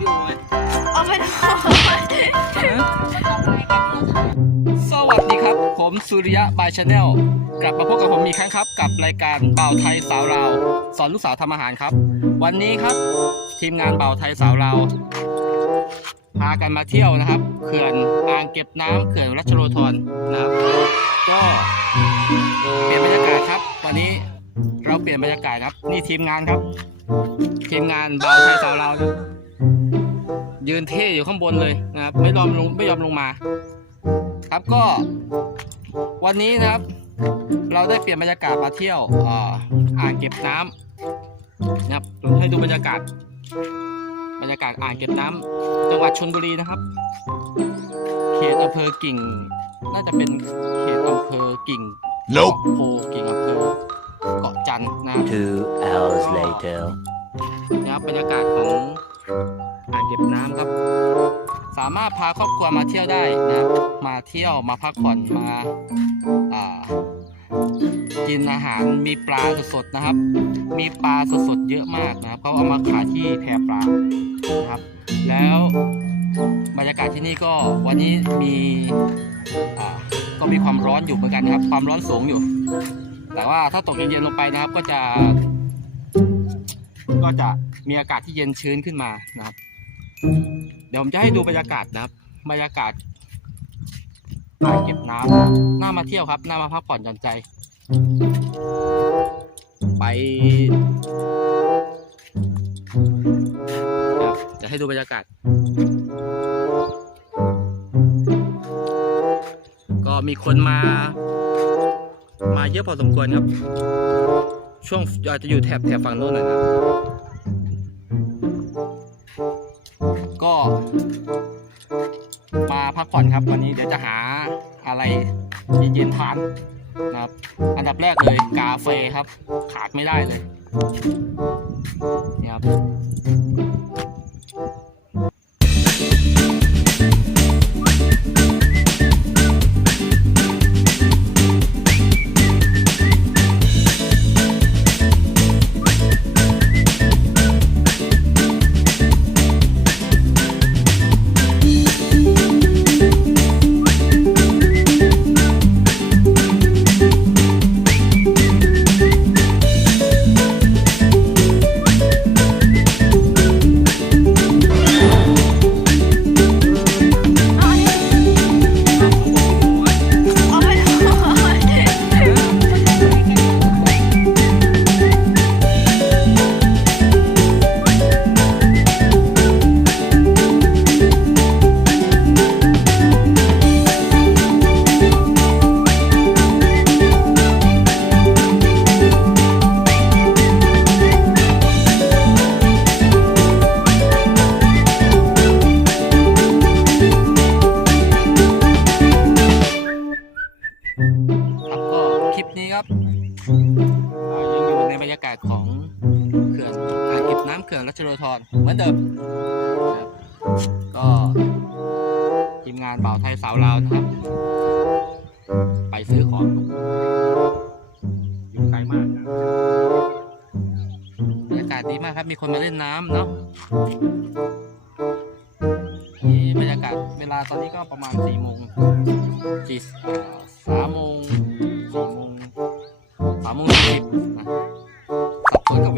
ดีโอไหเอาไปทำสวัสดีครับ ผมสุริยะบายชาแนลกลับมาพบกับผมอีกครั้งครับ กับรายการเบาไทยสาวเราสอนลูกสาวทำอาหารครับ วันนี้ครับ ทีมงานเบาไทยสาวเราพากันมาเที่ยวนะครับ เขื่อนอ่างเก็บน้ำเขื่อนรัชโลธนนะครับ ก็เปลี่ยนบรรยากาศครับ วันนี้เราเปลี่ยนบรรยากาศครับ นี่ทีมงานครับ ทีมงานเบาไทยสาวเรา ยืนเท่อยู่ข้างบนเลยนะครับ ไม่ยอมลงไม่ยอมลงมา ครับก็ วันนี้นะครับ เราได้เปลี่ยนบรรยากาศมาเที่ยวเอ่ออ่างเก็บน้ำนะครับให้ดูบรรยากาศ บรรยากาศอ่างเก็บน้ำจังหวัดชลบุรีนะครับ เขตอำเภอกิ่ง น่าจะเป็นเขตอำเภอกิ่ง Nope. เกาะโพกิ่งอำเภอเกาะจันทร์นะครับ Two hours later. นะครับบรรยากาศของ อ่างเก็บน้ำครับ สามารถพาครอบครัวมาเที่ยวได้นะมาเที่ยวมาพักผ่อนมาอ่ากินอาหารมีปลาสดๆนะครับ มีปลาสดๆเยอะมากนะครับเขาเอามาขายที่แพปลานะครับ แล้วบรรยากาศที่นี่ก็วันนี้มีอ่าก็มีความร้อนอยู่เหมือนกันนะครับ ความร้อนสูงอยู่ แต่ว่าถ้าตกเย็นๆลงไปนะครับ ก็จะ ก็จะมีอากาศที่เย็นชื้นขึ้นมานะครับ เดี๋ยวผมจะให้ดูบรรยากาศนะครับ บรรยากาศอ่างเก็บน้ำน่ามาเที่ยวครับน่ามาพักผ่อนหย่อนใจ ไปครับเดี๋ยวให้ดูบรรยากาศ ก็มีคนมา มาเยอะพอสมควรครับ ช่วงอาจจะอยู่แถบแถบฝั่งโน้นหน่อยนะก็มาพักผ่อนครับวันนี้เดี๋ยวจะหาอะไรเย็นๆทานนะครับ อันดับแรกเลยกาแฟครับ ขาดไม่ได้เลยนี่ครับ ของเขื่อนอ่างเก็บน้ำเขื่อนรัชโรธรเหมือนเดิมนะครับก็ทีมงานบ่าวไทยสาวลาวนะครับ ไปซื้อของอยู่ไกลมากนะบรรยากาศดีมากครับ มีคนมาเล่นน้ำเนาะนี่บรรยากาศเวลาตอนนี้ก็ประมาณสี่โมงสี่สามโมง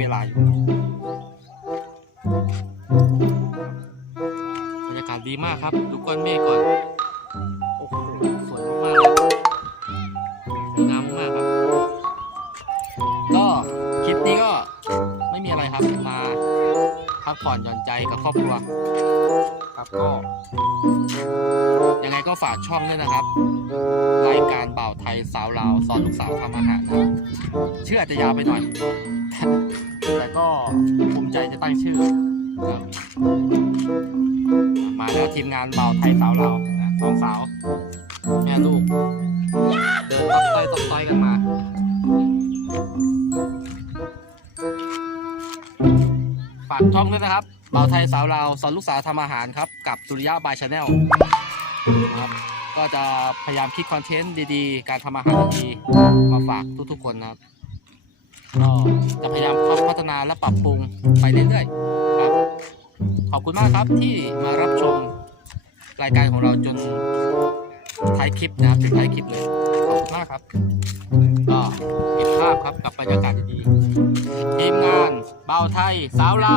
เวลาอยู่บรรยากาศดีมากครับ ดูก้อนเมฆก่อน โอ้โห สวยมากๆเลยสวยงามมากครับ ก็คลิปนี้ก็ไม่มีอะไรครับ มาพักผ่อนหย่อนใจกับครอบครัว ครับก็ ยังไงก็ฝากช่องด้วยนะครับ รายการเบ่าวไทยสาวลาวสอนลูกสาวทำอาหารนะครับชื่ออาจจะยาวไปหน่อย แต่ก็ภูมิใจจะตั้งชื่อครับมาแล้วทีมงานเบ่าไทยสาวลานะสองสาว แม่ลูก เดินต๊อกต้อยต๊อกต้อยกันมาฝากช่องด้วยนะครับเบ่าไทยสาวลาสอนลูกสาวทำอาหารครับ กับสุริยะบายชาแนลครับก็จะพยายามคิดคอนเทนต์ดีๆ การทำอาหารดีๆมาฝากทุกๆคนนะครับ ก็จะพยายามพัฒนาและปรับปรุงไปเรื่อยๆครับ ขอบคุณมากครับที่มารับชมรายการของเราจนท้ายคลิปนะครับจนท้ายคลิปเลยขอบคุณมากครับก็เก็บภาพครับกับบรรยากาศดีๆทีมงานเบาไทยสาวเรา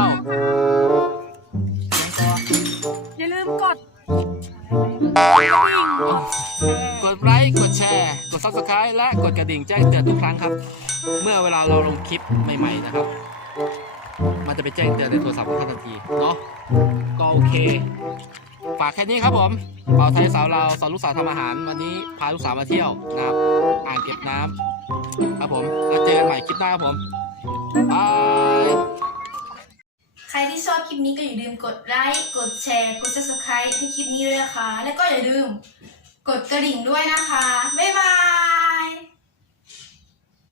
อย่าลืมกด กดไลค์กดแชร์กด subscribe และกดกระดิ่งแจ้งเตือนทุกครั้งครับ เมื่อเวลาเราลงคลิปใหม่ ๆ นะครับ มันจะไปแจ้งเตือนในโทรศัพท์ของท่านทันทีเนาะก็โอเค ฝากแค่นี้ครับผมเป่าไทยสาวเราสอนลูกสาวทำอาหาร วันนี้พาลูกสาวมาเที่ยวนะครับ อ่างเก็บน้ำครับผมแล้วเจอกันใหม่คลิปหน้าครับผมบาย ครที่ชอบคลิปนี้ก็อย่าลืมกดไลค์กดแชร์กด subscribe ให้คลิปนี้ด้วยนะคะ แล้วก็อย่าลืมกดกระดิ่งด้วยนะคะ บ๊าย